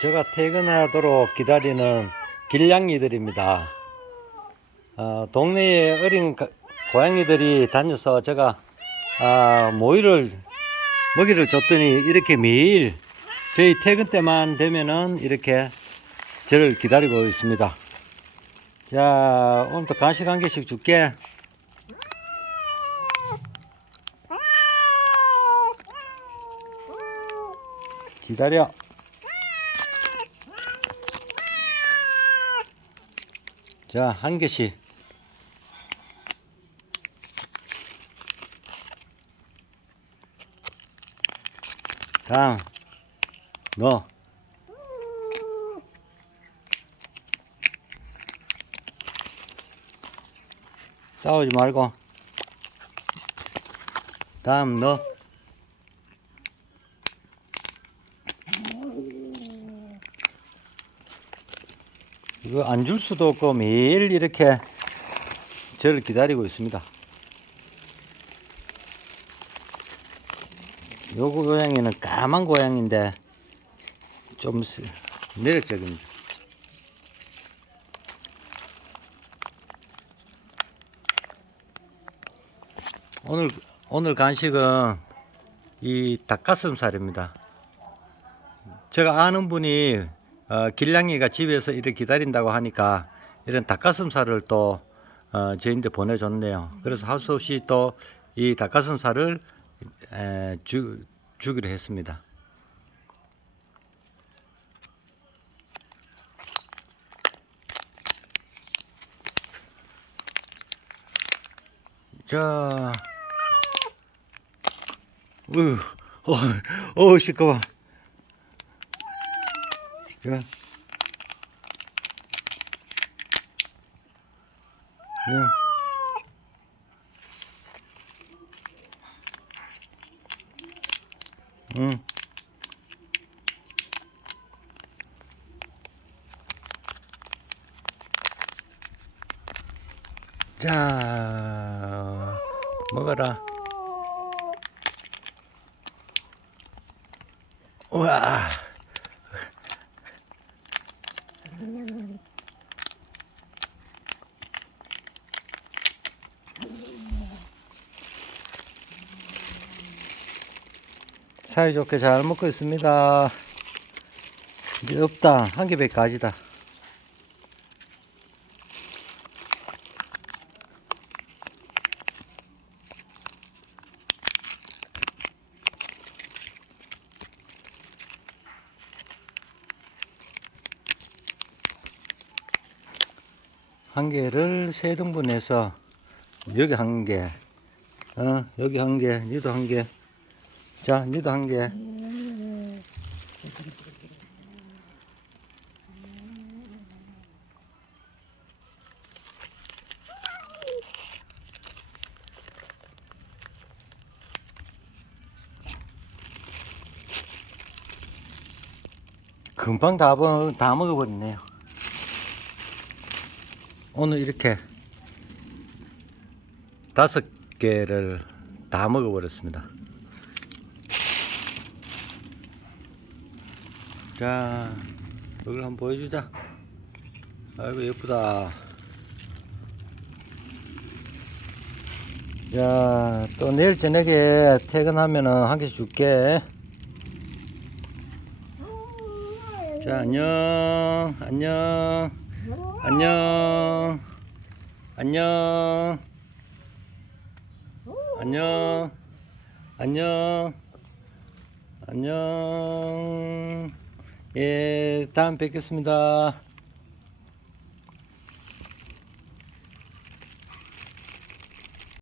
제가 퇴근하도록 기다리는 길냥이들입니다. 어, 동네에 어린 가- 고양이들이 다녀서 제가 아, 모이를 먹이를 줬더니 이렇게 매일 저희 퇴근 때만 되면은 이렇게 저를 기다리고 있습니다. 자, 오늘도 간식 한 개씩 줄게. 기다려. 자, 한 개씩. 다음, 너. 싸우지 말고. 다음, 너. 이거 안 줄 수도 없고 매일 이렇게 저를 기다리고 있습니다. 요 고양이는 까만 고양인데 좀 스- 매력적입니다. 오늘 오늘 간식은 이 닭가슴살입니다. 제가 아는 분이 어, 길냥이가 집에서 이렇게 기다린다고 하니까 이런 닭가슴살을 또 어, 저희한테 보내줬네요. 그래서 할수 없이 또 이 닭가슴살을 에, 주, 주기로 했습니다. 자, 으, 어, 어, 시끄러. 자. 자. 응. 자, 먹어라. 우와. 사이좋게 잘 먹고 있습니다. 이제 없다. 한 개밖에 가지다. 한 개를 세 등분해서 여기 한 개, 어, 여기 한 개, 니도 한 개, 자, 니도 한 개. 금방 다, 먹- 다 먹어버리네요. 오늘 이렇게 다섯 개를 다 먹어버렸습니다. 자, 이걸 한번 보여주자. 아이고, 예쁘다. 자, 또 내일 저녁에 퇴근하면은 한 개씩 줄게. 자, 안녕, 안녕, 안녕, 안녕, 안녕, 안녕, 안녕. 예, 다음 뵙겠습니다.